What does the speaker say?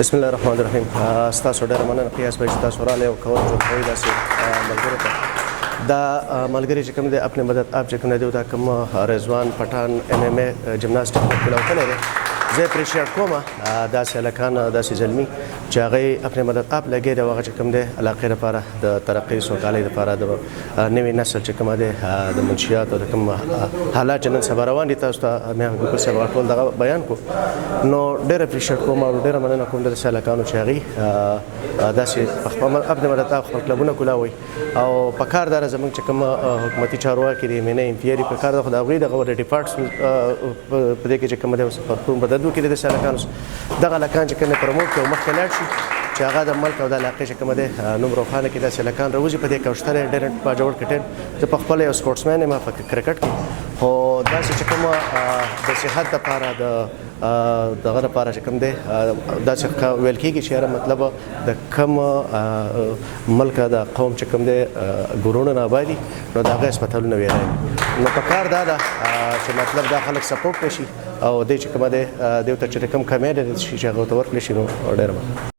بسم الله الرحمن الرحیم. ستاسو ډېره مننه قیاس بھائی چې تاسو راغلی او کول جوړ کوئ داسې ملګرو ته. دا ملګري چې کوم دی اپنے مدد آپ چې کوم دی دا کوم رضوان پټان MMA جمناسټیک کلاو کړی دی، زه اپریشیټ کوم داسې هلکان داسې زلمي چې هغوی اپنے مدد آپ لګی دی او هغه چې کوم دی علاقې لپاره د ترقۍ سوکالۍ لپاره د نوي نسل چې کومه دی د منشیاتو د کوم حالات چې نن سبا روان دي تاسو ته مې بالکل سبا ټول دغه بیان کو نو ډېر اپریشیټ کوم او ډېره مننه کوم داسې هلکانو چې هغوی داسې اپنے مدد آپ خپل کلبونه کولاوئ او په کار دا زموږ چې کوم حکومتي چارواکي دي MNA امپیري په کار د هغوی دغه ډیپارټمنټ په دې کې چې کوم دی بدل وکړي د هلکانو دغه هلکان چې کوم پروموټ کړي او مخکې لاړ شي چې هغه د ملک او د علاقې چې کومه دی نوم روښانه کړي داسې هلکان راوځي په دې کوشتر ډېر باجوړ کټن زه په خپله یو سپورټسمین یم په کرکټ کې خو داسې چې کومه د صحت دپاره د دغه لپاره چې کوم دی داسې ویل کېږي چې یاره مطلب د کوم ملک د قوم چې کوم دی ګورونه نه آبادي نو د هغه هسپتالونه ویرایي نو په کار دا ده چې مطلب دا خلک سپورټ نه شي او دی چې کومه دی دې ته چې کوم کمیډ شي چې هغه ورته ورکړلی شي نو ډېره